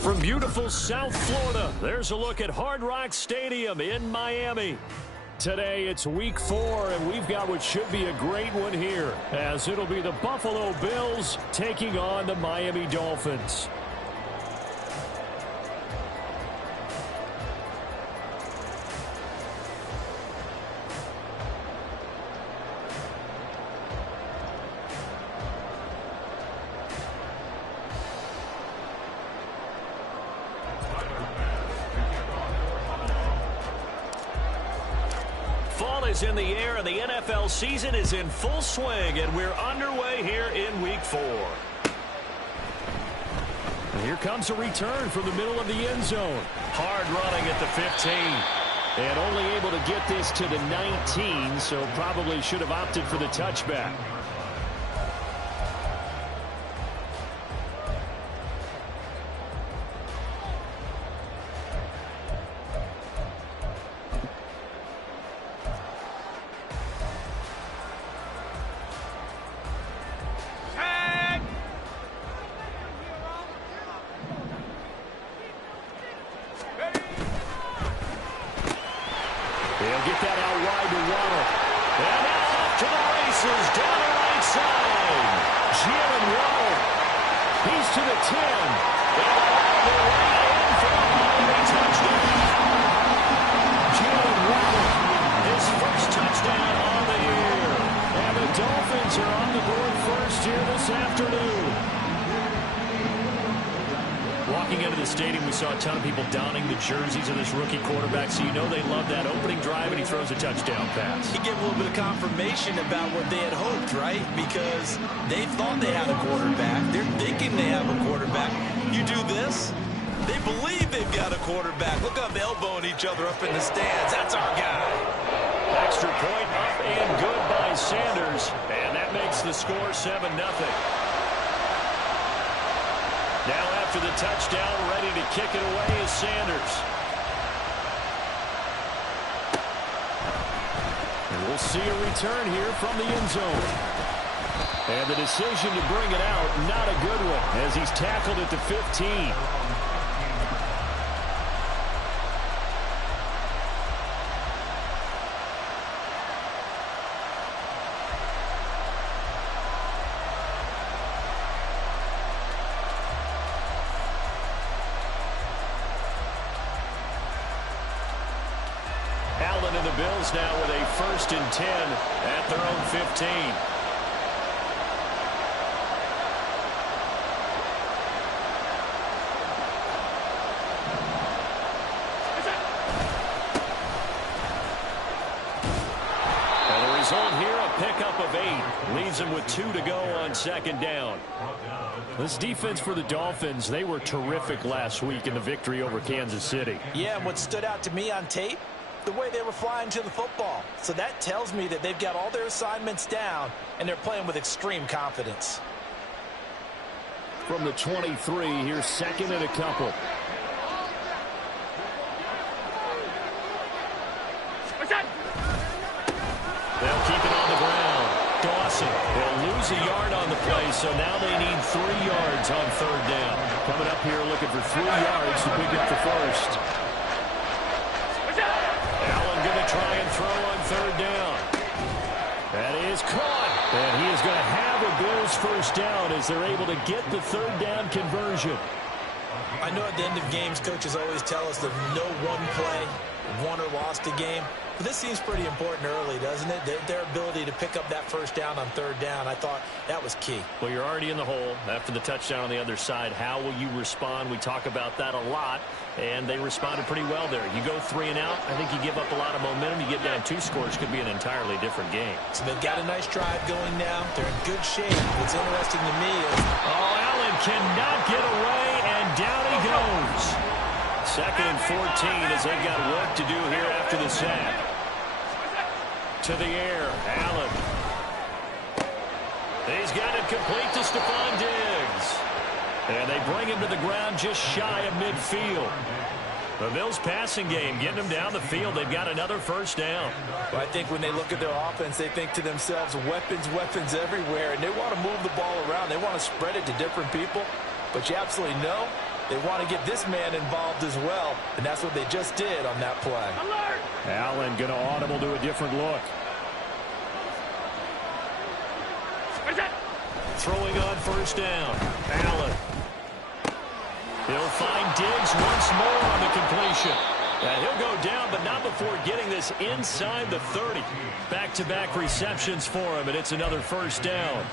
From beautiful South Florida, there's a look at Hard Rock Stadium in Miami. Today it's week 4, and we've got what should be a great one here, as it'll be the Buffalo Bills taking on the Miami Dolphins. Fall is in the air, and the NFL season is in full swing, and we're underway here in week 4. And here comes a return from the middle of the end zone. Hard running at the 15. And only able to get this to the 19, so probably should have opted for the touchback. They'll get that out wide to Waddle. And now off to the races down the right side. Jalen Waddle. He's to the 10. And all the way in for a Miami touchdown. Jalen Waddle, his first touchdown on the year. And the Dolphins are on the board first here this afternoon. Walking into the stadium, we saw a ton of people donning the jerseys of this rookie quarterback, so you know they love that opening drive, and he throws a touchdown pass. He gave a little bit of confirmation about what they had hoped, right? Because they thought they had a quarterback. They're thinking they have a quarterback. You do this, they believe they've got a quarterback. Look up, elbowing each other up in the stands. That's our guy. Extra point up and good by Sanders, and that makes the score 7-0. Now after the touchdown, ready to kick it away is Sanders. And we'll see a return here from the end zone. And the decision to bring it out, not a good one, as he's tackled at the 15. Allen and the Bills now with a 1st and 10 at their own 15. And the result here, a pickup of 8. Leaves them with 2 to go on 2nd down. This defense for the Dolphins, they were terrific last week in the victory over Kansas City. Yeah, and what stood out to me on tape, the way they were flying to the football. So that tells me that they've got all their assignments down, and they're playing with extreme confidence. From the 23, here's 2nd and a couple. They'll keep it on the ground. Dawson, they'll lose a yard on the play, so now they need 3 yards on 3rd down. Coming up here looking for 3 yards to pick up the first. Allen going to try and throw on 3rd down. That is caught. And he is going to have a Bills first down as they're able to get the 3rd down conversion. I know at the end of games, coaches always tell us that no one play won or lost a game. But this seems pretty important early, doesn't it? Their ability to pick up that first down on 3rd down, I thought that was key. Well, you're already in the hole after the touchdown on the other side. How will you respond? We talk about that a lot, and they responded pretty well there. You go 3 and out, I think you give up a lot of momentum. You get down 2 scores, could be an entirely different game. So they've got a nice drive going now. They're in good shape. What's interesting to me is... Oh, Allen cannot get away, and down he goes. 2nd and 14 as they've got work to do here after the sack. To the air, Allen. He's got it complete to Stephon Diggs. And they bring him to the ground just shy of midfield. The Bills passing game, getting them down the field. They've got another first down. Well, I think when they look at their offense, they think to themselves, weapons, weapons everywhere. And they want to move the ball around. They want to spread it to different people. But you absolutely know They want to get this man involved as well, and that's what they just did on that play. Alert! Allen going to audible to a different look. Throwing on first down. Allen. He'll find Diggs once more on the completion. And he'll go down, but not before getting this inside the 30. Back-to-back receptions for him, and it's another first down.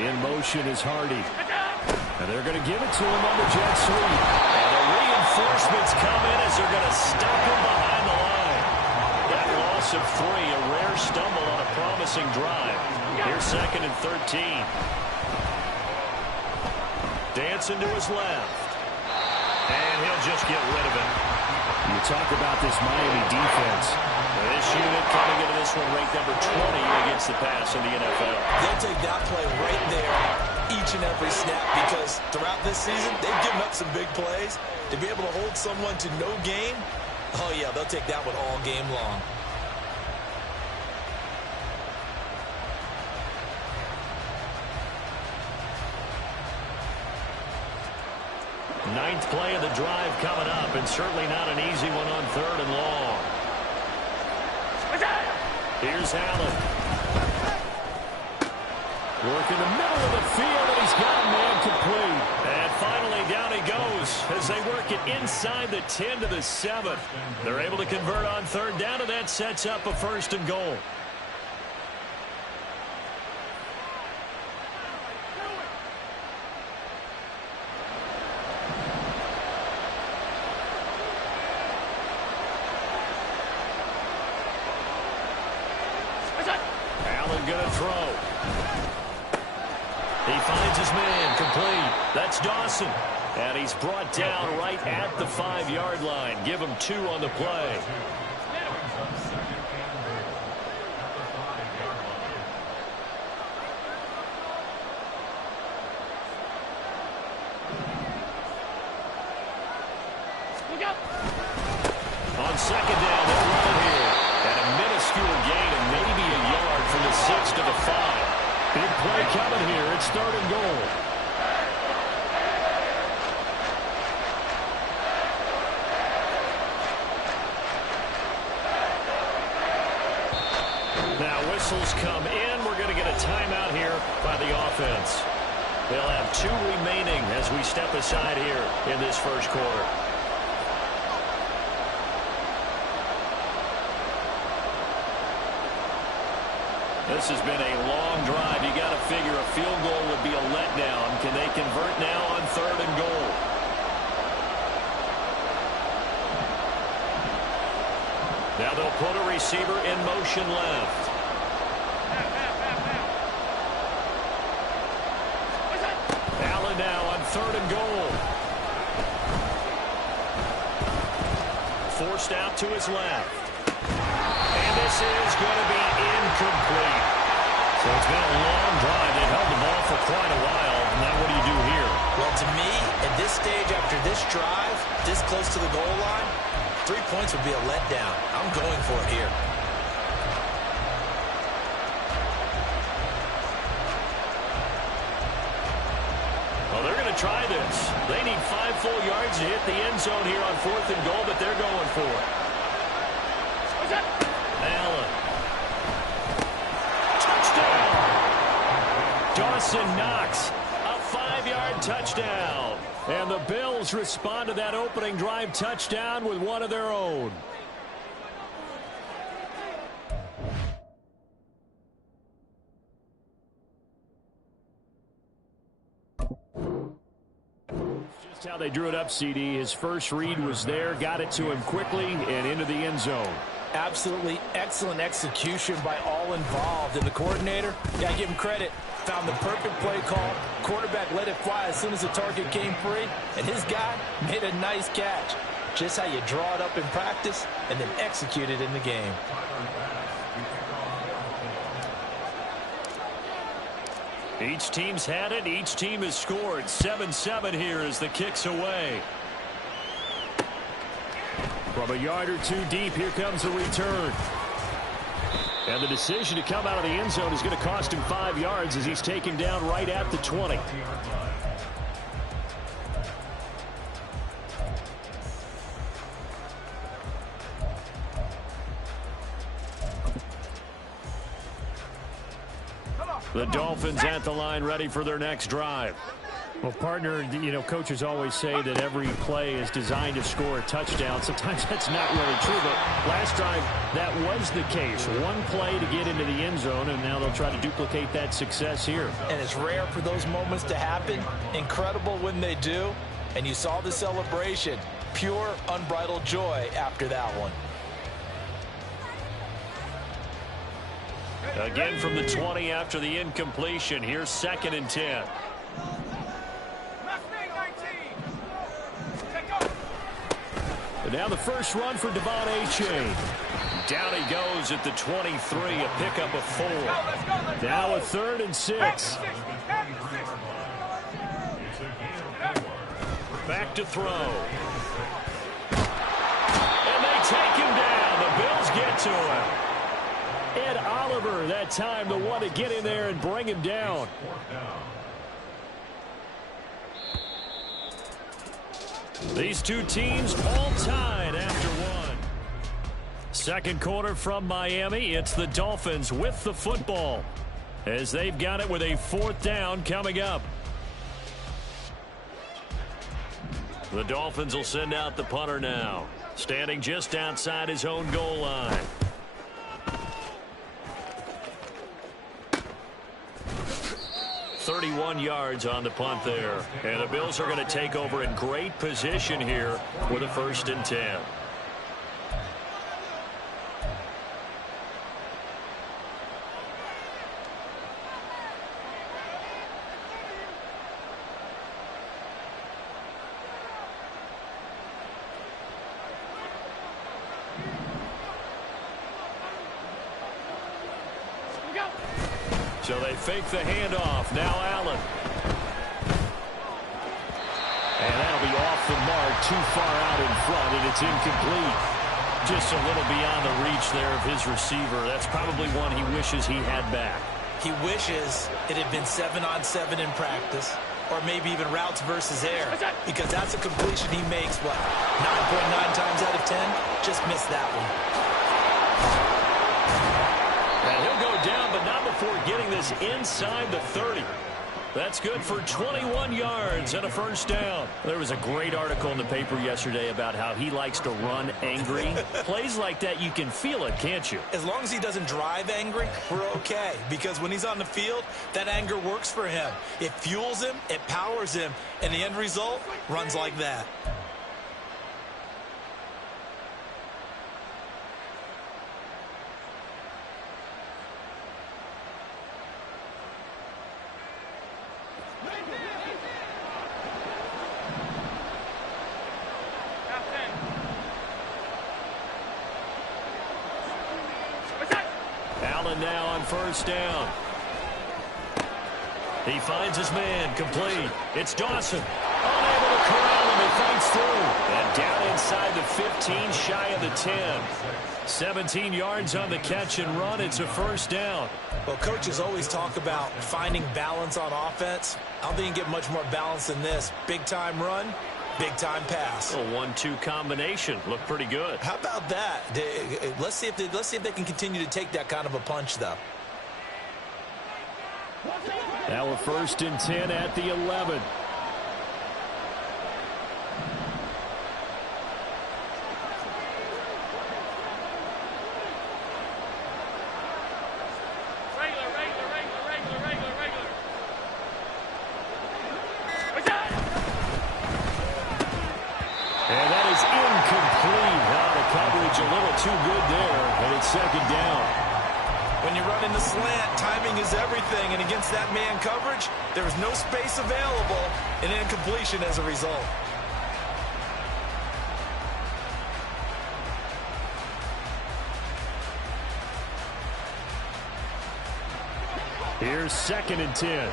In motion is Hardy. And they're going to give it to him on the jet sweep. And the reinforcements come in as they're going to stop him behind the line. That loss of 3, a rare stumble on a promising drive. Here's 2nd and 13. Dancing to his left. And he'll just get rid of it. You talk about this Miami defense. This unit coming into this one ranked number 20 against the pass in the NFL. They'll take that play right there each and every snap because throughout this season, they've given up some big plays. To be able to hold someone to no gain, oh yeah, they'll take that one all game long. Ninth play of the drive coming up, and certainly not an easy one on 3rd and long. Here's Allen. Work in the middle of the field, and he's got a man complete. And finally down he goes as they work it inside the 10 to the 7. They're able to convert on 3rd down, and that sets up a 1st and goal. Allen gonna throw. He finds his man complete. That's Dawson. And he's brought down right at the 5-yard line. Give him 2 on the play. On 2nd down, they'll run it here. And a minuscule gain of maybe a yard from the 6 to the 5. Big play coming here. It's 3rd and goal. Now whistles come in. We're going to get a timeout here by the offense. They'll have 2 remaining as we step aside here in this first quarter. This has been a long drive. You got to figure a field goal would be a letdown. Can they convert now on 3rd and goal? Now they'll put a receiver in motion left. Allen now on 3rd and goal. Forced out to his left. And this is going to be incomplete. So it's been a long drive. They've held the ball for quite a while. Now what do you do here? Well, to me, at this stage after this drive, this close to the goal line, 3 points would be a letdown. I'm going for it here. Well, they're going to try this. They need 5 full yards to hit the end zone here on 4th and goal, but they're going for it. Allen. Touchdown! Dawson Knox. A 5-yard touchdown. And the Bills respond to that opening drive touchdown with one of their own. Just how they drew it up, CD. His first read was there, got it to him quickly and into the end zone. Absolutely excellent execution by all involved. And the coordinator, yeah, give him credit. Found the perfect play call. Quarterback let it fly as soon as the target came free. And his guy made a nice catch. Just how you draw it up in practice and then execute it in the game. Each team's had it. Each team has scored. 7-7 here as the kick's away. From a yard or two deep, here comes the return. And the decision to come out of the end zone is going to cost him 5 yards as he's taken down right at the 20. The Dolphins at the line, ready for their next drive. Well, partner, you know, coaches always say that every play is designed to score a touchdown. Sometimes that's not really true, but last drive, that was the case. One play to get into the end zone, and now they'll try to duplicate that success here. And it's rare for those moments to happen. Incredible when they do. And you saw the celebration. Pure, unbridled joy after that one. Again from the 20 after the incompletion. Here's 2nd and 10. And now the first run for Devon A-Chain. Down he goes at the 23, a pickup of 4. Now a 3rd and 6. Back to throw. And they take him down. The Bills get to him. Ed Oliver, that time the one to get in there and bring him down. These two teams all tied after one. Second quarter from Miami. It's the Dolphins with the football as they've got it with a 4th down coming up. The Dolphins will send out the punter now, standing just outside his own goal line. 31 yards on the punt there. And the Bills are going to take over in great position here with a 1st and 10. So they fake the handoff. Now Allen. And that'll be off the mark, too far out in front, and it's incomplete. Just a little beyond the reach there of his receiver. That's probably one he wishes he had back. He wishes it had been 7-on-7 in practice, or maybe even routes versus air, because that's a completion he makes, what, 9.9 times out of 10? Just missed that one. And he'll go down, but not before getting this inside the 30. That's good for 21 yards and a 1st down. There was a great article in the paper yesterday about how he likes to run angry. Plays like that, you can feel it, can't you? As long as he doesn't drive angry, we're okay. Because when he's on the field, that anger works for him. It fuels him, it powers him, and the end result runs like that. Allen now on 1st down. He finds his man, complete. It's Dawson. Unable to corral him. He fights through. And down inside the 15, shy of the 10. 17 yards on the catch and run. It's a 1st down. Well, coaches always talk about finding balance on offense. I don't think you can get much more balance than this. Big-time run, big-time pass. A 1-2 combination. Looked pretty good. How about that? Let's see if they can continue to take that kind of a punch, though. Now a 1st and 10 at the 11. And that is incomplete. The coverage a little too good there, and it's 2nd down. When you run in the slant, timing is everything, and against that man coverage, there was no space available, and incompletion as a result. Here's 2nd and 10.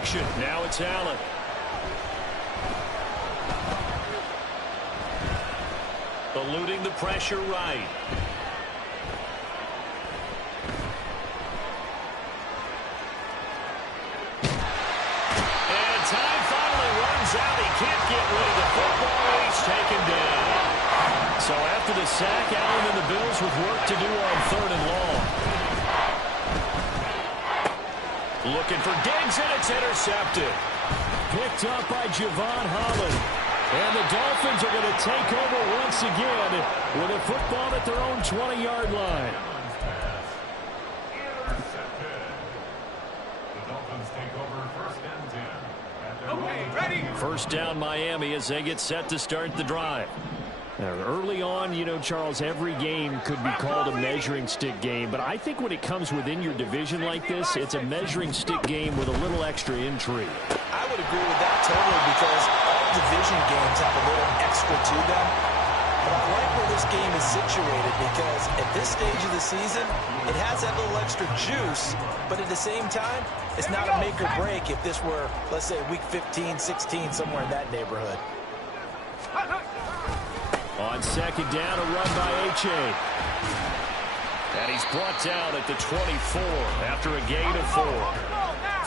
action. Now it's Allen. Eluding the pressure right. And time finally runs out. He can't get rid of the football. He's taken down. So after the sack, Allen and the Bills with work to do on 3rd and long. Looking for Diggs, and it's intercepted. Picked up by Javon Holland. And the Dolphins are going to take over once again with a football at their own 20-yard line. The Dolphins take over 1st and 10. Okay, ready. First down Miami as they get set to start the drive. Now, early on, you know, Charles, every game could be called a measuring stick game. But I think when it comes within your division like this, it's a measuring stick game with a little extra intrigue. I would agree with that totally because all division games have a little extra to them. But I like where this game is situated because at this stage of the season, it has that little extra juice. But at the same time, it's not a make or break if this were, let's say, week 15, 16, somewhere in that neighborhood. On 2nd down, a run by H.A. And he's brought down at the 24 after a gain of 4.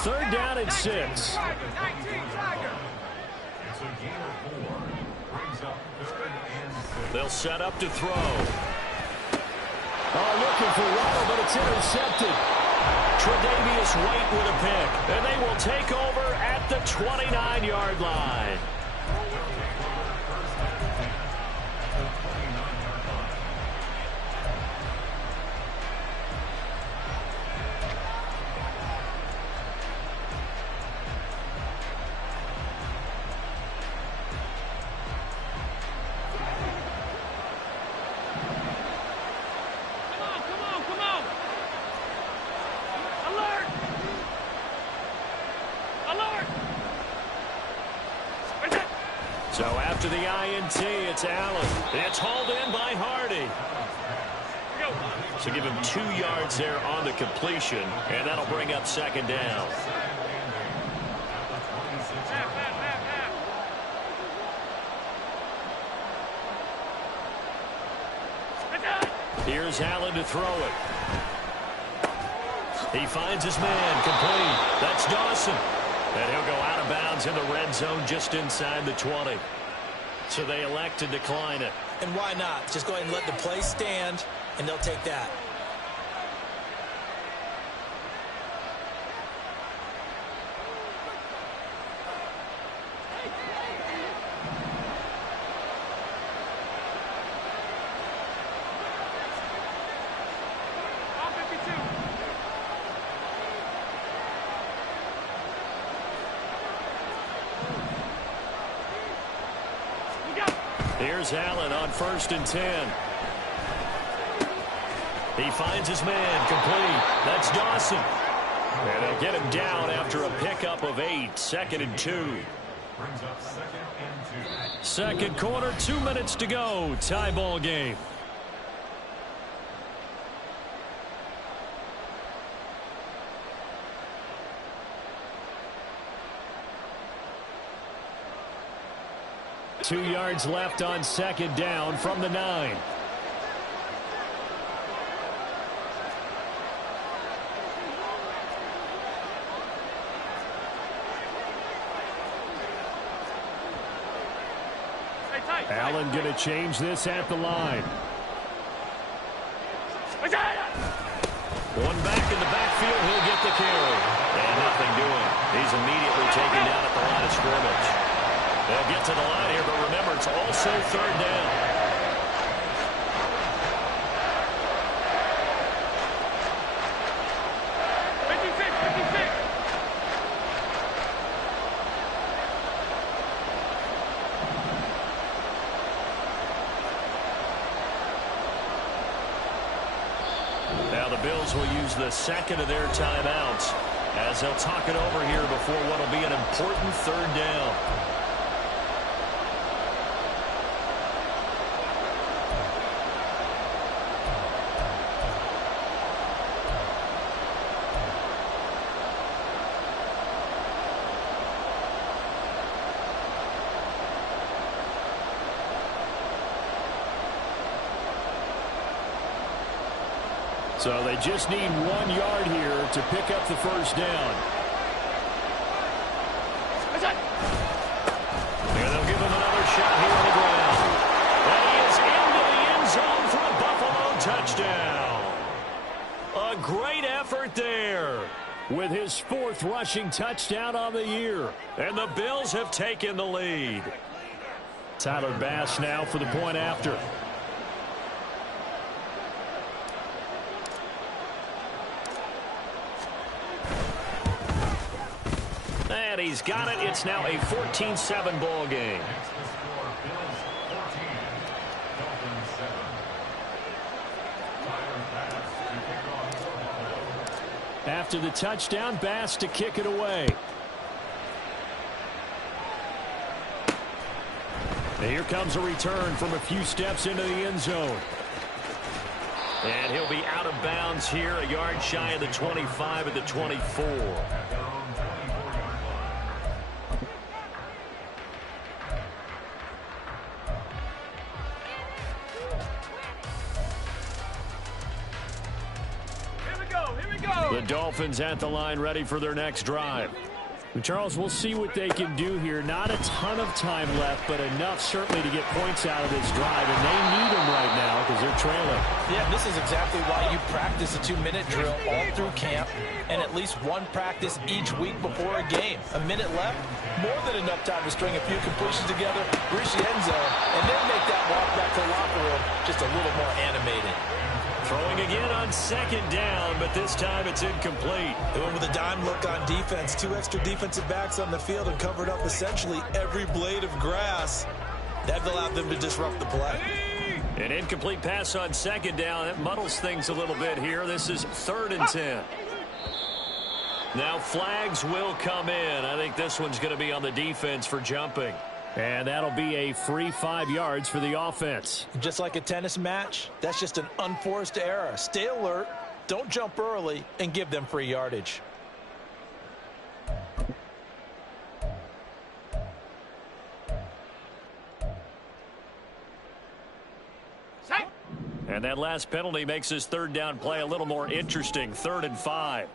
3rd down and 6. They'll set up to throw. Oh, looking for Waddle, but it's intercepted. Tre'Davious White with a pick. And they will take over at the 29-yard line. So after the INT, it's Allen. It's hauled in by Hardy. So give him 2 yards there on the completion, and that'll bring up 2nd down. Here's Allen to throw it. He finds his man, complete. That's Dawson. And he'll go out of bounds in the red zone just inside the 20. So they elect to decline it. And why not? Just go ahead and let the play stand, and they'll take that. Here's Allen on 1st and 10. He finds his man, complete. That's Dawson. And they'll get him down after a pickup of 8. 2nd and 2. Brings up 2nd and 2. Second quarter, 2 minutes to go. Tie ball game. Two yards left on 2nd down from the 9. Allen going to change this at the line. One back in the backfield, he'll get the carry. And nothing doing. He's immediately taken down at the line of scrimmage. They'll get to the line here, but remember, it's also 3rd down. Now the Bills will use the 2nd of their timeouts as they'll talk it over here before what will be an important 3rd down. So they just need 1 yard here to pick up the first down. And they'll give him another shot here on the ground. And he is into the end zone for a Buffalo touchdown. A great effort there with his 4th rushing touchdown on the year. And the Bills have taken the lead. Tyler Bass now for the point after. And he's got it. It's now a 14-7 ball game. After the touchdown, Bass to kick it away. And here comes a return from a few steps into the end zone. And he'll be out of bounds here, a yard shy of the 25 at the 24. The Dolphins at the line ready for their next drive. Charles, we'll see what they can do here. Not a ton of time left, but enough certainly to get points out of this drive, and they need them right now because they're trailing. Yeah, this is exactly why you practice a 2-minute drill all through camp and at least one practice each week before a game. A minute left, more than enough time to string a few completions together, reach the end zone, and then make that walk back to the locker room just a little more animated. Throwing again on 2nd down, but this time it's incomplete. They went with a dime look on defense. 2 extra defensive backs on the field and covered up essentially every blade of grass. That allowed them to disrupt the play. An incomplete pass on 2nd down. That muddles things a little bit here. This is 3rd and 10. Now flags will come in. I think this one's going to be on the defense for jumping. And that'll be a free 5 yards for the offense. Just like a tennis match, that's just an unforced error. Stay alert, don't jump early, and give them free yardage. And that last penalty makes his 3rd down play a little more interesting. 3rd and 5.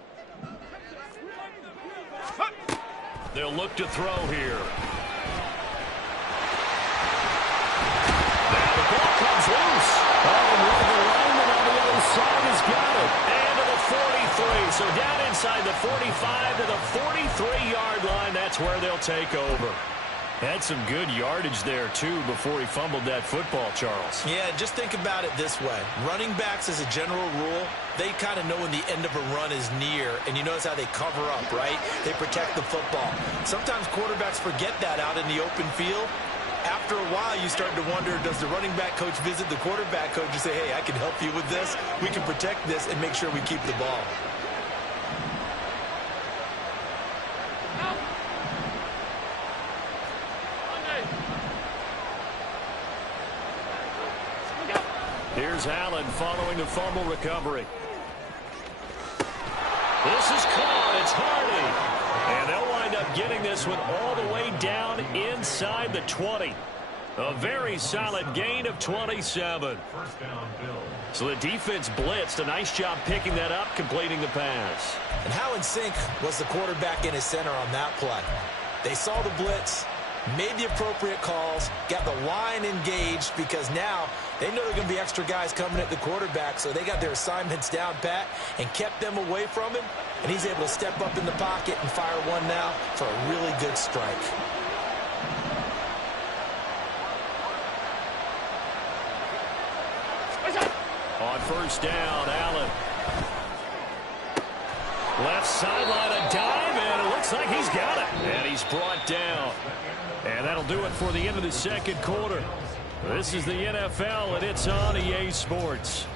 They'll look to throw here. Comes loose. Oh, and the lineman on the other side has got it. And to the 43. So down inside the 45 to the 43-yard line. That's where they'll take over. Had some good yardage there, too, before he fumbled that football, Charles. Yeah, just think about it this way. Running backs, as a general rule, they kind of know when the end of a run is near, and you notice how they cover up, right? They protect the football. Sometimes quarterbacks forget that out in the open field. After a while, you start to wonder, does the running back coach visit the quarterback coach and say, hey, I can help you with this. We can protect this and make sure we keep the ball. Here's Allen following the fumble recovery. This is caught. It's Hardy. And they'll wind up getting this one all the way down inside the 20. A very solid gain of 27. So the defense blitzed. A nice job picking that up, completing the pass. And how in sync was the quarterback and his center on that play? They saw the blitz, made the appropriate calls, got the line engaged because now they know there are going to be extra guys coming at the quarterback, so they got their assignments down pat and kept them away from him, and he's able to step up in the pocket and fire one now for a really good strike. On 1st down, Allen. Left sideline, a dive, and it looks like he's got it. And he's brought down. And that'll do it for the end of the 2nd quarter. This is the NFL, and it's on EA Sports.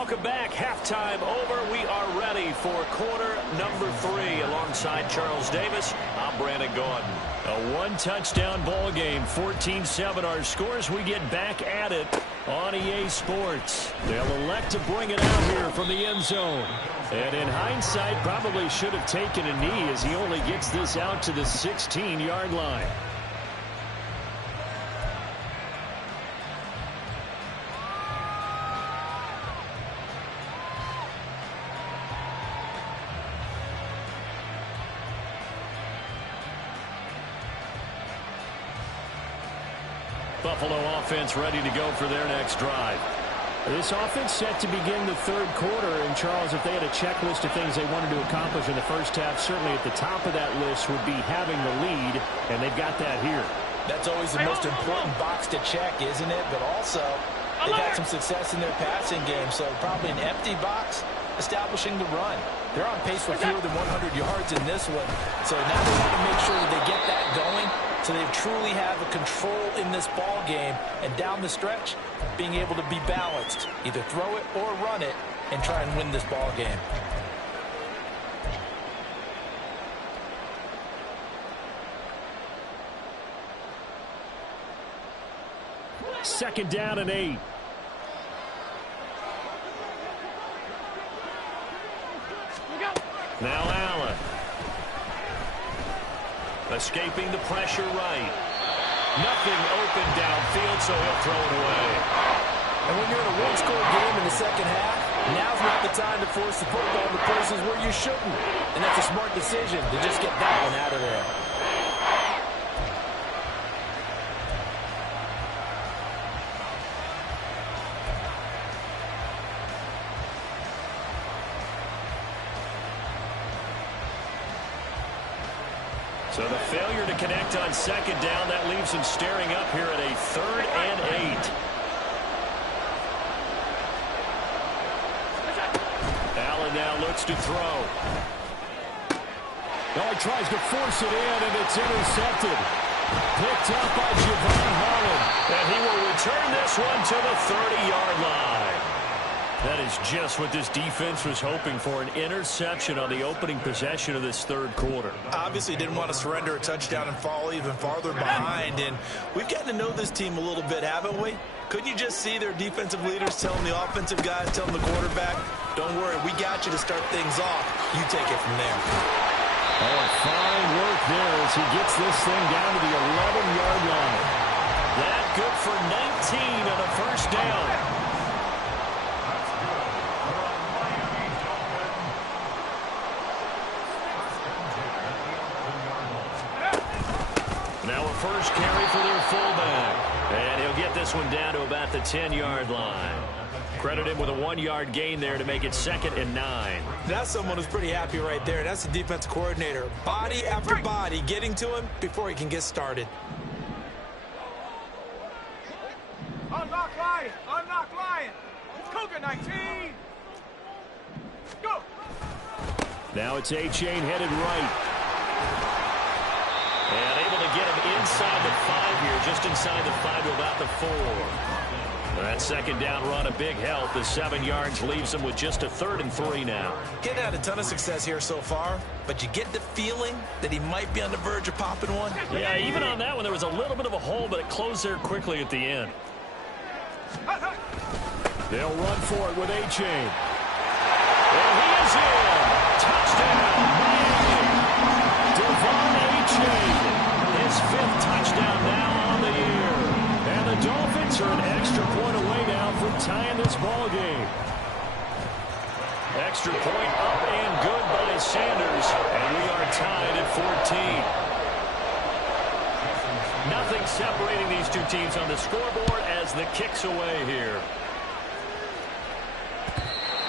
Welcome back. Halftime over. We are ready for quarter number 3. Alongside Charles Davis, I'm Brandon Gordon. A one-touchdown ball game, 14-7 our scores. We get back at it on EA Sports. They'll elect to bring it out here from the end zone. And in hindsight, probably should have taken a knee as he only gets this out to the 16-yard line. Buffalo offense ready to go for their next drive. This offense set to begin the third quarter. And, Charles, if they had a checklist of things they wanted to accomplish in the first half, certainly at the top of that list would be having the lead, and they've got that here. That's always the most important box to check, isn't it? But also, they've had some success in their passing game, so probably an empty box establishing the run. They're on pace for fewer than 100 yards in this one, so now they want to make sure that they get that going so they truly have a control in this ball game, and down the stretch, being able to be balanced, either throw it or run it, and try and win this ball game. Second down and 8. Now Allen. Escaping the pressure right. Nothing open downfield, so he'll throw it away. And when you're in a one-score game in the second half, now's not the time to force the football to places where you shouldn't. And that's a smart decision to just get that one out of there. So the failure to connect on second down, that leaves him staring up here at a 3rd and 8. Allen now looks to throw. Oh, he tries to force it in, and it's intercepted. Picked up by Javon Holland. And he will return this one to the 30-yard line. That is just what this defense was hoping for, an interception on the opening possession of this third quarter. Obviously didn't want to surrender a touchdown and fall even farther behind, and we've gotten to know this team a little bit, haven't we? Couldn't you just see their defensive leaders telling the offensive guys, telling the quarterback, don't worry, we got you to start things off. You take it from there. Oh, fine work there as he gets this thing down to the 11-yard line. That good for 19 on a first down. Now a first carry for their fullback. And he'll get this one down to about the 10-yard line. Credit him with a 1-yard gain there to make it 2nd and 9. That's someone who's pretty happy right there. That's the defensive coordinator. Body after body getting to him before he can get started. Unlock Lion! Unlock Lion! It's Cougar 19! Go! Now it's A-Chain headed right. And able to get him inside the 5 here, just inside the 5 to about the 4. That second down run, a big help. The 7 yards leaves him with just a 3rd and 3 now. Getting had a ton of success here so far, but you get the feeling that he might be on the verge of popping one. Yeah, even on that one, there was a little bit of a hole, but it closed there quickly at the end. They'll run for it with A-Chain. And he is in. Touchdown, Miami. Devon A-Chain. His 5th touchdown now on the year. And the Dolphins are an extra point away now from tying this ball game. Extra point up and good by Sanders. And we are tied at 14. Nothing separating these two teams on the scoreboard as the kick's away here.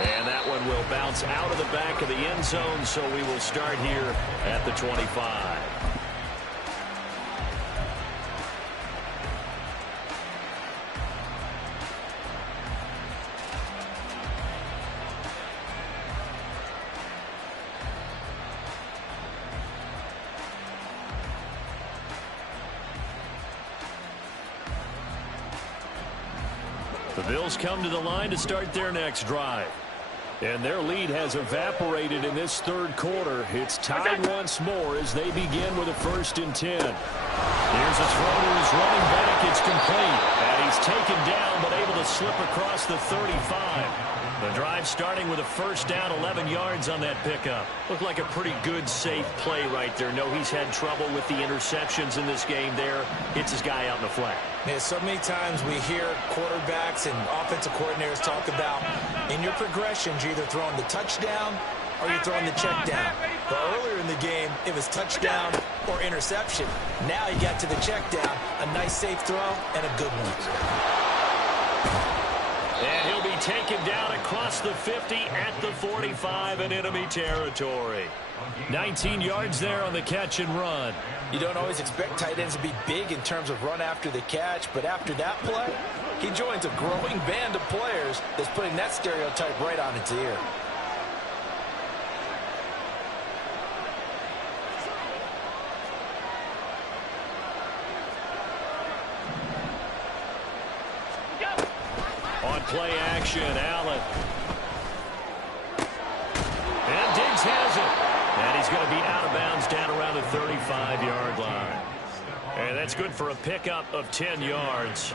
And that one will bounce out of the back of the end zone, so we will start here at the 25. Bills come to the line to start their next drive. And their lead has evaporated in this third quarter. It's tied once more as they begin with a 1st and 10. Here's a throw to his running back. It's complete. And he's taken down but able to slip across the 35. The drive starting with a 1st down, 11 yards on that pickup. Looked like a pretty good, safe play right there. No, he's had trouble with the interceptions in this game there. Hits his guy out in the flat. Man, so many times we hear quarterbacks and offensive coordinators talk about in your progressions, you're either throwing the touchdown or you're throwing the check down. But earlier in the game, it was touchdown or interception. Now he got to the check down, a nice safe throw, and a good one. And he'll be taken down across the 50 at the 45 in enemy territory. 19 yards there on the catch and run. You don't always expect tight ends to be big in terms of run after the catch, but after that play, he joins a growing band of players that's putting that stereotype right on its ear. On play action, Allen. And Diggs has it. And he's going to be out of bounds down around the 35-yard line. And that's good for a pickup of 10 yards.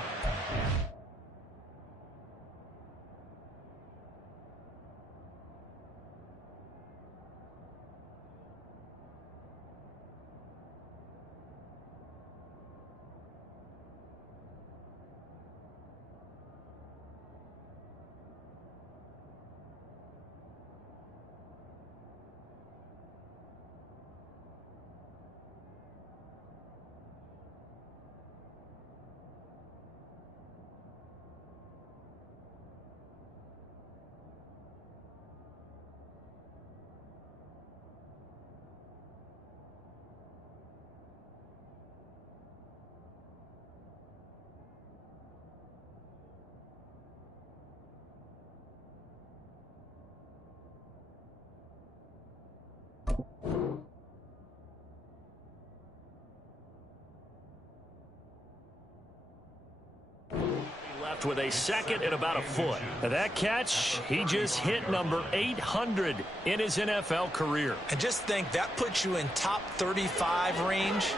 Left with a 2nd and about a foot. That catch, he just hit number 800 in his NFL career. And just think, that puts you in top 35 range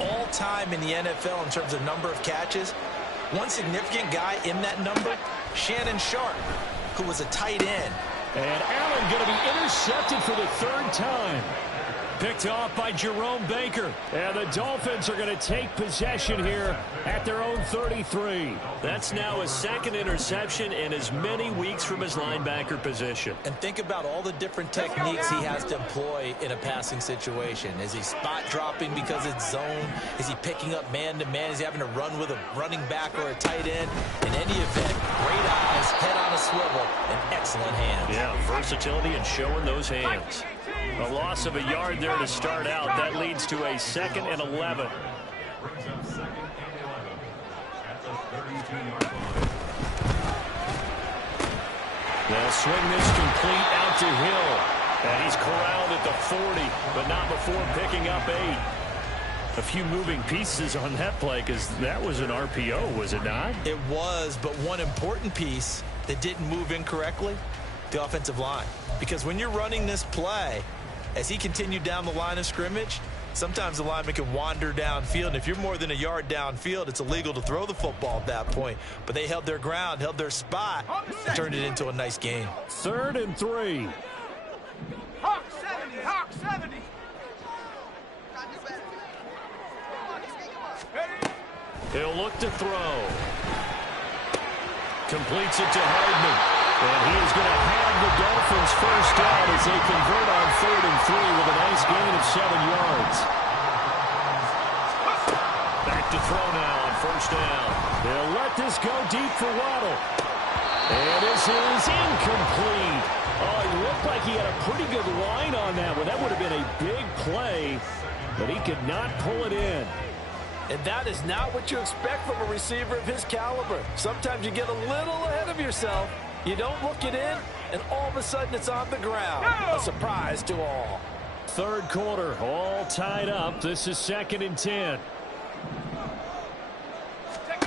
all time in the NFL in terms of number of catches. One significant guy in that number, Shannon Sharp, who was a tight end. And Allen going to be intercepted for the 3rd time. Picked off by Jerome Baker. And the Dolphins are going to take possession here at their own 33. That's now his 2nd interception in as many weeks from his linebacker position. And think about all the different techniques he has to employ in a passing situation. Is he spot dropping because it's zone? Is he picking up man-to-man? Is he having to run with a running back or a tight end? In any event, great eyes, head on a swivel, and excellent hands. Yeah, versatility and showing those hands. A loss of a yard there to start out. That leads to a 2nd and 11. Brings up 2nd and 11 at the 32-yard line. They'll swing this complete out to Hill. And he's corralled at the 40, but not before picking up 8. A few moving pieces on that play because that was an RPO, was it not? It was, but one important piece that didn't move incorrectly, the offensive line. Because when you're running this play, as he continued down the line of scrimmage, sometimes the lineman can wander downfield. And if you're more than a yard downfield, it's illegal to throw the football at that point. But they held their ground, held their spot, turned it into a nice gain. 3rd and 3. Hawk 70, Hawk 70. He'll look to throw. Completes it to Hardman. And he is going to have the Dolphins 1st down as they convert on 3rd and 3 with a nice gain of 7 yards. Back to throw now on 1st down. They'll let this go deep for Waddle. And this is incomplete. Oh, it looked like he had a pretty good line on that one. That would have been a big play, but he could not pull it in. And that is not what you expect from a receiver of his caliber. Sometimes you get a little ahead of yourself. You don't look it in, and all of a sudden it's on the ground. A surprise to all. 3rd quarter, all tied up. This is 2nd and 10.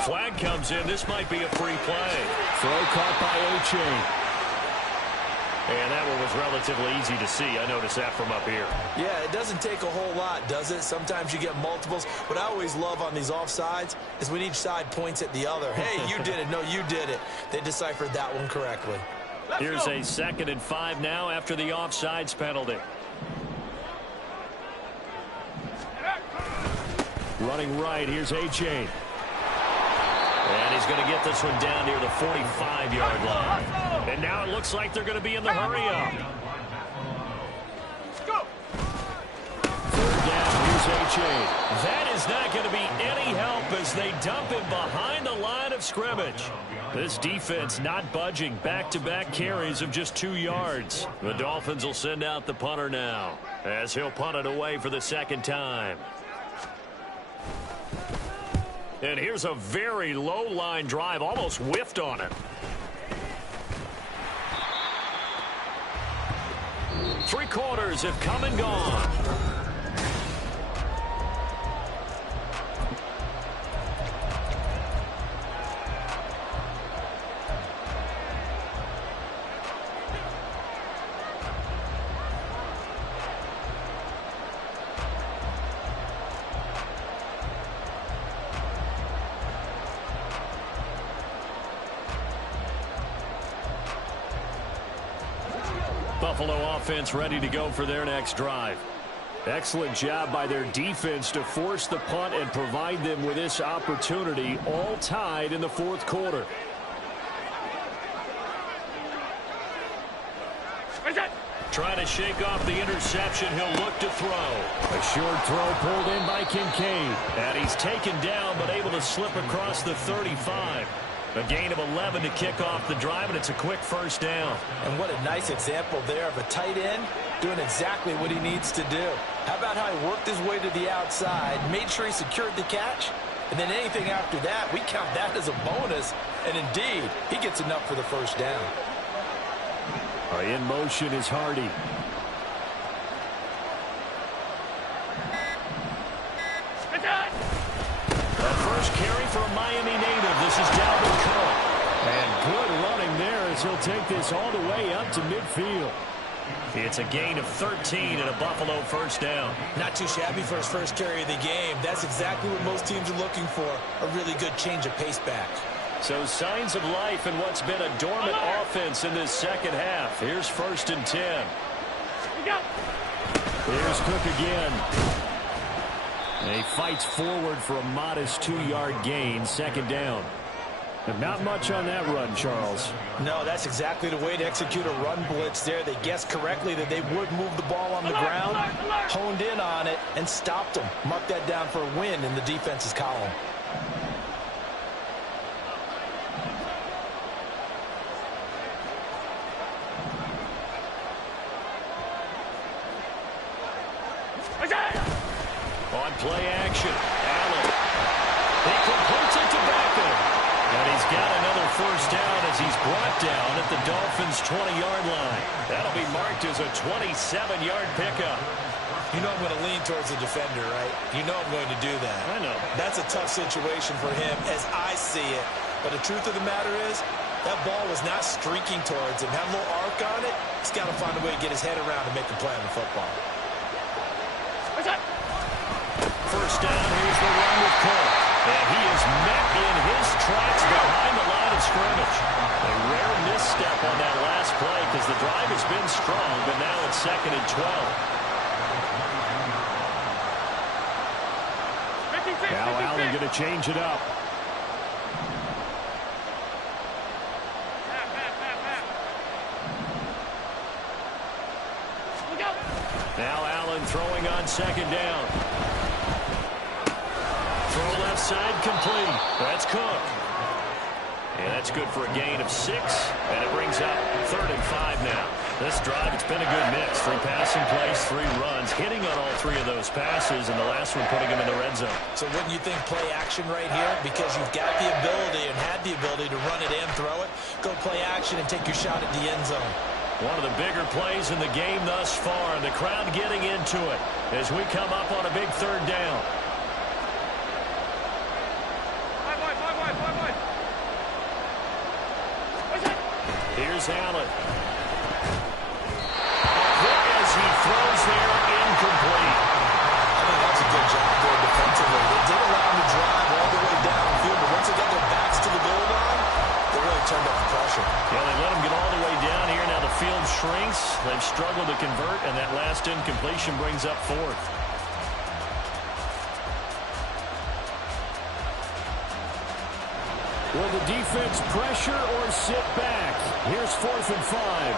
Flag comes in. This might be a free play. Throw caught by A-Chain. And that one was relatively easy to see. I noticed that from up here. Yeah, it doesn't take a whole lot, does it? Sometimes you get multiples. What I always love on these offsides is when each side points at the other. Hey, you did it. No, you did it. They deciphered that one correctly. Here's a 2nd and 5 now after the offsides penalty. Running right, here's A-Chain. And he's going to get this one down near the 45-yard line. And now it looks like they're going to be in the hurry-up. Third down, here's A-Chain. That is not going to be any help as they dump him behind the line of scrimmage. This defense not budging. Back-to-back carries of just 2 yards. The Dolphins will send out the punter now as he'll punt it away for the 2nd time. And here's a very low-line drive, almost whiffed on it. 3 quarters have come and gone. Buffalo offense ready to go for their next drive. Excellent job by their defense to force the punt and provide them with this opportunity, all tied in the 4th quarter. Trying to shake off the interception. He'll look to throw. A short throw pulled in by Kincaid. And he's taken down but able to slip across the 35. A gain of 11 to kick off the drive, and it's a quick 1st down. And what a nice example there of a tight end doing exactly what he needs to do. How about how he worked his way to the outside, made sure he secured the catch, and then anything after that, we count that as a bonus. And indeed, he gets enough for the 1st down. In motion is Hardy. First carry for a Miami native. This is Dalvin Cook. And good running there as he'll take this all the way up to midfield. It's a gain of 13 and a Buffalo 1st down. Not too shabby for his first carry of the game. That's exactly what most teams are looking for. A really good change of pace back. So signs of life in what's been a dormant offense in this 2nd half. Here's 1st and 10. Here's Cook again. And he fights forward for a modest 2-yard gain, 2nd down. And not much on that run, Charles. No, that's exactly the way to execute a run blitz there. They guessed correctly that they would move the ball on the ground, honed in on it, and stopped them. Mark that down for a win in the defense's column. On play action, Allen. He completes it to Beckham. And he's got another 1st down as he's brought down at the Dolphins' 20-yard line. That'll be marked as a 27-yard pickup. You know I'm going to lean towards the defender, right? You know I'm going to do that. I know. That's a tough situation for him as I see it. But the truth of the matter is, that ball was not streaking towards him. Had a little arc on it. He's got to find a way to get his head around and make a play on the football. 1st down, here's the run with Cook. And he is met in his tracks behind the line of scrimmage. A rare misstep on that last play because the drive has been strong, but now it's 2nd and 12. Now Allen going to change it up. Now Allen throwing on 2nd down. Throw left side complete. That's Cook. And that's good for a gain of 6. And it brings up 3rd and 5 now. This drive, it's been a good mix. 3 passing plays, 3 runs. Hitting on all 3 of those passes, and the last one putting him in the red zone. So wouldn't you think play action right here? Because you've got the ability and had the ability to run it and throw it. Go play action and take your shot at the end zone. One of the bigger plays in the game thus far, and the crowd getting into it as we come up on a big 3rd down. Here's Allen. Quick as he throws there, incomplete. I think that's a good job there defensively. They did allow him to drive all the way downfield, but once they got their backs to the goal line, they really turned up the pressure. Yeah, they let him get all the way down here. Now the field shrinks. They've struggled to convert, and that last incompletion brings up fourth. Will the defense pressure or sit back? Here's 4th and 5.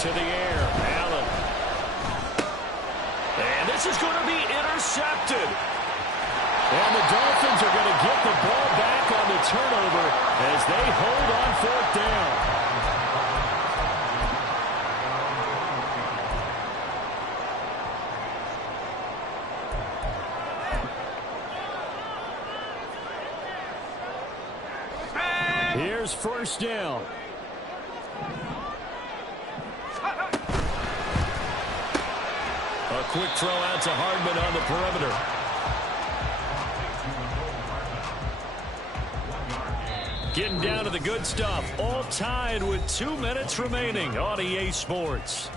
To the air, Allen. And this is going to be intercepted. And the Dolphins are going to get the ball back on the turnover as they hold on 4th down. Here's 1st down. A quick throw out to Hardman on the perimeter. Getting down to the good stuff. All tied with 2 minutes remaining on EA Sports.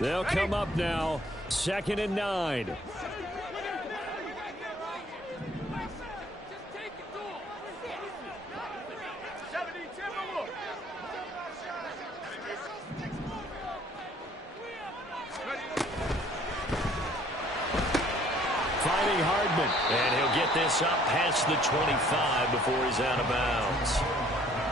They'll come up now. 2nd and 9. Finding Hardman. And he'll get this up past the 25 before he's out of bounds.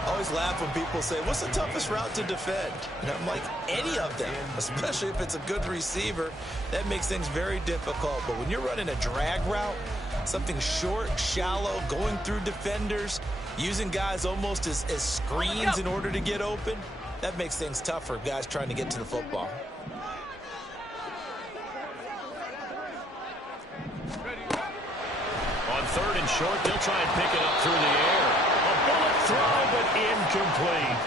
I always laugh when people say, what's the toughest route to defend? And I'm like, any of them, especially if it's a good receiver. That makes things very difficult. But when you're running a drag route, something short, shallow, going through defenders, using guys almost as screens in order to get open, that makes things tough for guys trying to get to the football. On 3rd and short, they'll try and pick it up through the air. A bullet throw, but incomplete.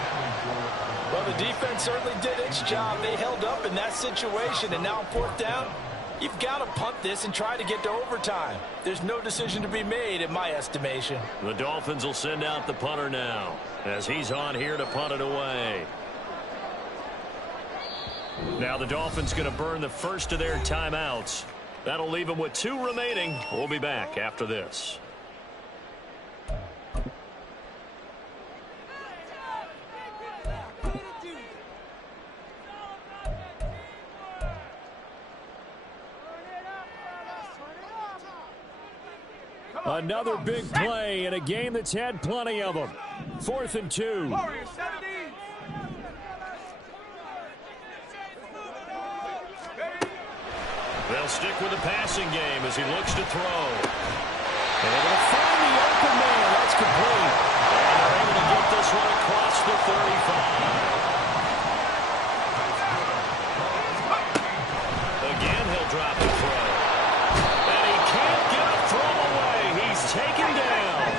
Well, the defense certainly did its job. They held up in that situation, and now 4th down, you've got to punt this and try to get to overtime. There's no decision to be made, in my estimation. The Dolphins will send out the punter now, as he's on here to punt it away. Now the Dolphins going to burn the first of their timeouts. That'll leave them with 2 remaining. We'll be back after this. Another big play in a game that's had plenty of them. 4th and 2. Warriors 17. They'll stick with the passing game as he looks to throw. And they'll find the open man. That's complete. And they're able to get this one across the 35. Again, he'll drop the throw. And he can't get a throw away. He's taken down.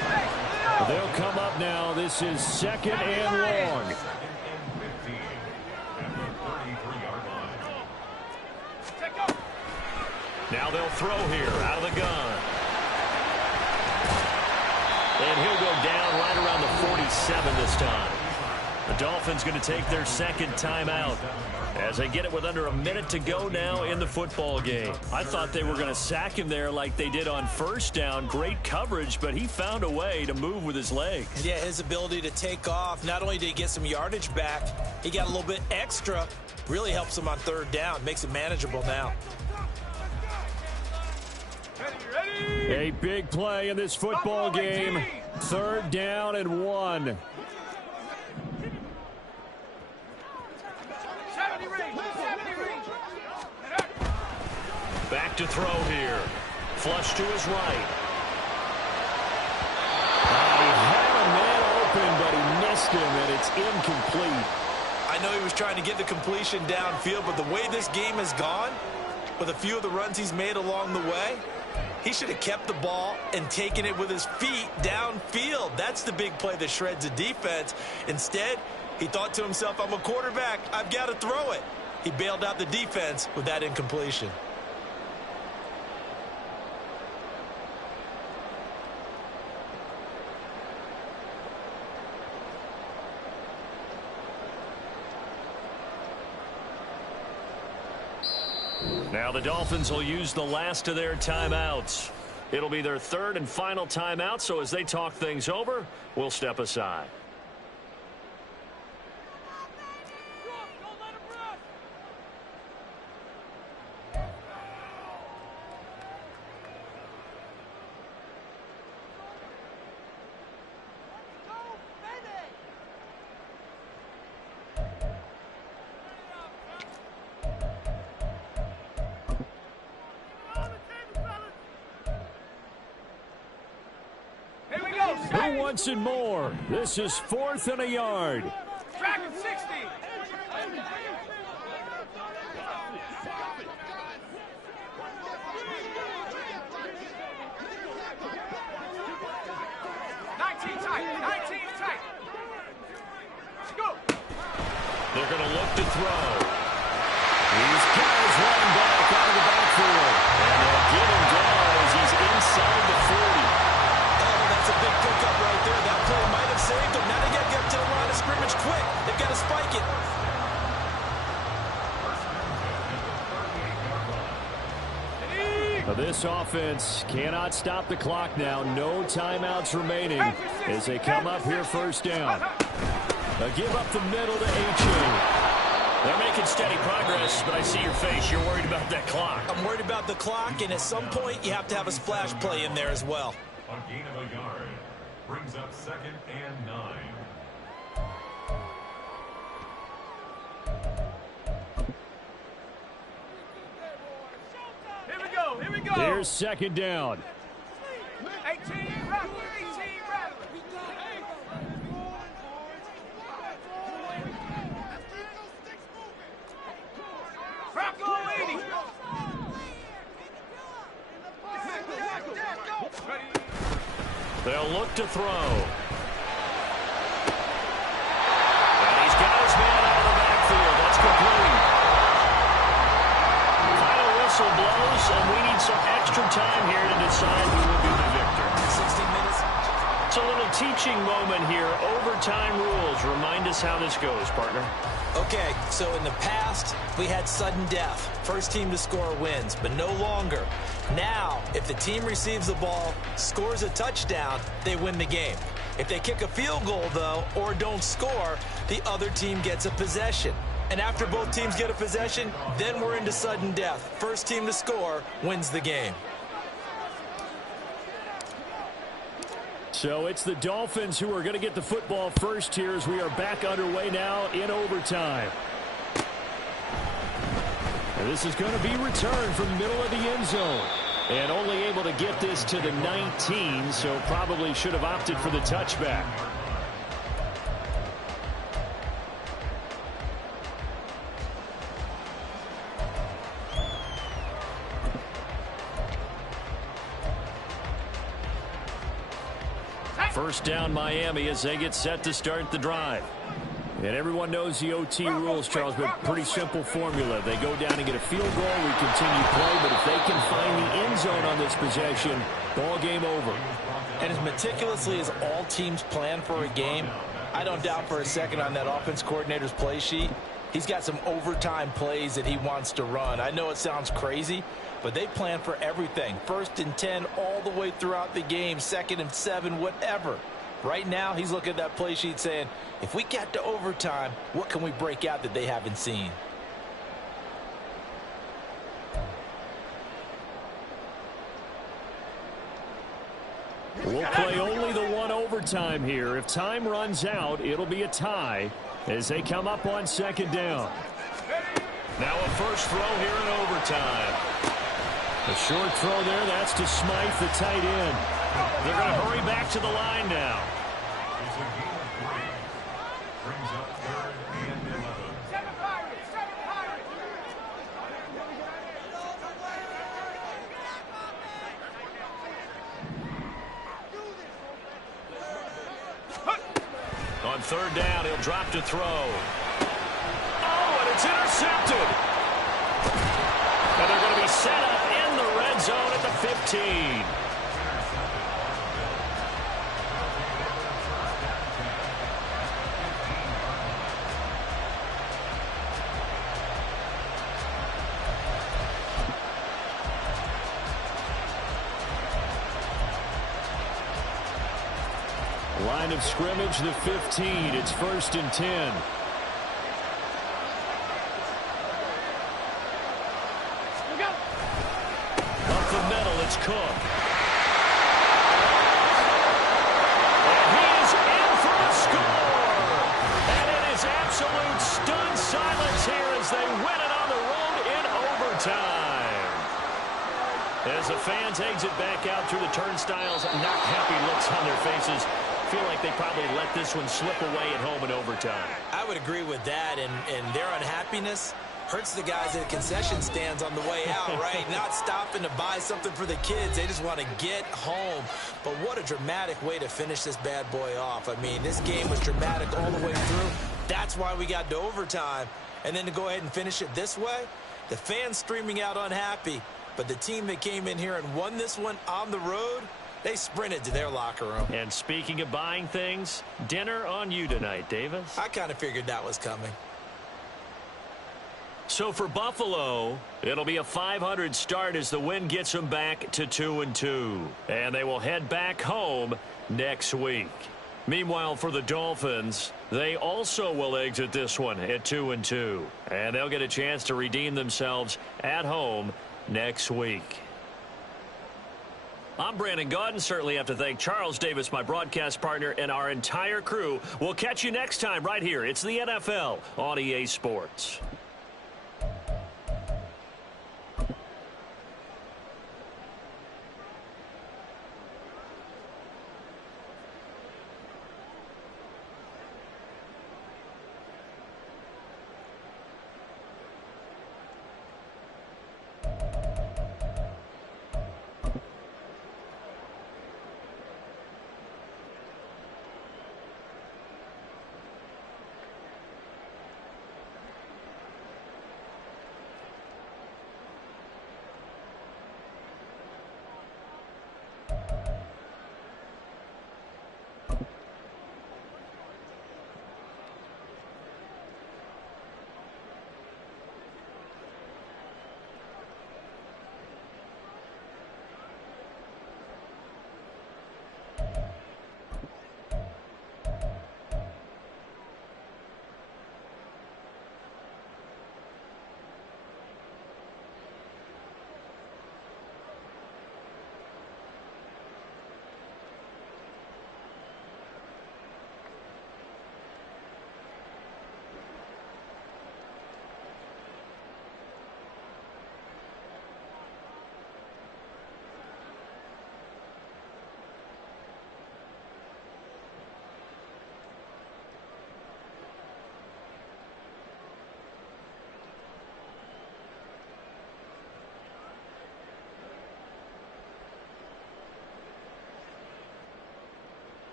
They'll come up now. This is 2nd and long. Now they'll throw here out of the gun. And he'll go down right around the 47 this time. The Dolphins going to take their 2nd timeout as they get it with under a minute to go now in the football game. I thought they were going to sack him there like they did on 1st down. Great coverage, but he found a way to move with his legs. Yeah, his ability to take off, not only did he get some yardage back, he got a little bit extra. Really helps him on 3rd down, makes it manageable now. A big play in this football game. 3rd down and 1. look to throw here. Flush to his right. He had a man open, but he missed him, and it's incomplete. I know he was trying to get the completion downfield, but the way this game has gone, with a few of the runs he's made along the way, he should have kept the ball and taken it with his feet downfield. That's the big play that shreds a defense. Instead, he thought to himself, I'm a quarterback, I've got to throw it. He bailed out the defense with that incompletion. Now the Dolphins will use the last of their timeouts. It'll be their third and final timeout, so as they talk things over, we'll step aside. Who wants it more? This is 4th and a yard. Track at 60. They're going to look to throw. These guys running back out of the backfield. And they'll get him down as he's inside the 40. That's a big pickup right there. That play might have saved them. Now they got to get to the line of scrimmage quick. They've got to spike it. This offense cannot stop the clock now. No timeouts remaining as they come up here first down. They'll give up the middle to H.A. They're making steady progress, but I see your face. You're worried about that clock. I'm worried about the clock, and at some point you have to have a splash play in there as well. A gain of a yard brings up 2nd and 9. Here we go. Here's 2nd down. 18, Rattler, 18, Rattler. Rocco, 80. They'll look to throw. And he's got his man out of the backfield. That's complete. Final whistle blows, and we need some extra time here to decide who will be the victor. 60 minutes. It's a little teaching moment here. Overtime rules. Remind us how this goes, partner. Okay, so in the past, we had sudden death. First team to score wins, but no longer. Now, if the team receives the ball, scores a touchdown, they win the game. If they kick a field goal, though, or don't score, the other team gets a possession. And after both teams get a possession, then we're into sudden death. First team to score wins the game. So it's the Dolphins who are going to get the football first here as we are back underway now in overtime. And this is going to be returned from the middle of the end zone. And only able to get this to the 19, so probably should have opted for the touchback. First down Miami as they get set to start the drive. And everyone knows the OT rules, Charles, but pretty simple formula. They go down and get a field goal, we continue play, but if they can find the end zone on this possession, ball game over. And as meticulously as all teams plan for a game, I don't doubt for a second on that offense coordinator's play sheet, he's got some overtime plays that he wants to run. I know it sounds crazy, but they plan for everything. 1st and 10 all the way throughout the game, 2nd and 7, whatever. Right now, he's looking at that play sheet saying, if we get to overtime, what can we break out that they haven't seen? We'll play only the one overtime here. If time runs out, it'll be a tie as they come up on 2nd down. Now a first throw here in overtime. A short throw there. That's to Smythe, the tight end. They're going to hurry back to the line now. It's a gain of 3. Brings up 3rd and 11. On 3rd down, he'll drop to throw. Oh, and it's intercepted. And they're going to be set up in the red zone at the 15. Line of scrimmage, the 15. It's 1st and 10. Up the middle, it's Cook. And he is in for a score. And it is absolute stunned silence here as they win it on the road in overtime. As the fans exit back out through the turnstiles, not happy looks on their faces. Feel like they probably let this one slip away at home in overtime. I would agree with that, and their unhappiness hurts the guys at the concession stands on the way out, right? Not stopping to buy something for the kids. They just want to get home. But what a dramatic way to finish this bad boy off. I mean, this game was dramatic all the way through. That's why we got to overtime. And then to go ahead and finish it this way, the fans streaming out unhappy. But the team that came in here and won this one on the road, they sprinted to their locker room. And speaking of buying things, dinner on you tonight, Davis. I kind of figured that was coming. So for Buffalo, it'll be a .500 start as the win gets them back to 2-2. And they will head back home next week. Meanwhile, for the Dolphins, they also will exit this one at 2-2. And they'll get a chance to redeem themselves at home next week. I'm Brandon Gaudin. Certainly have to thank Charles Davis, my broadcast partner, and our entire crew. We'll catch you next time right here. It's the NFL on EA Sports.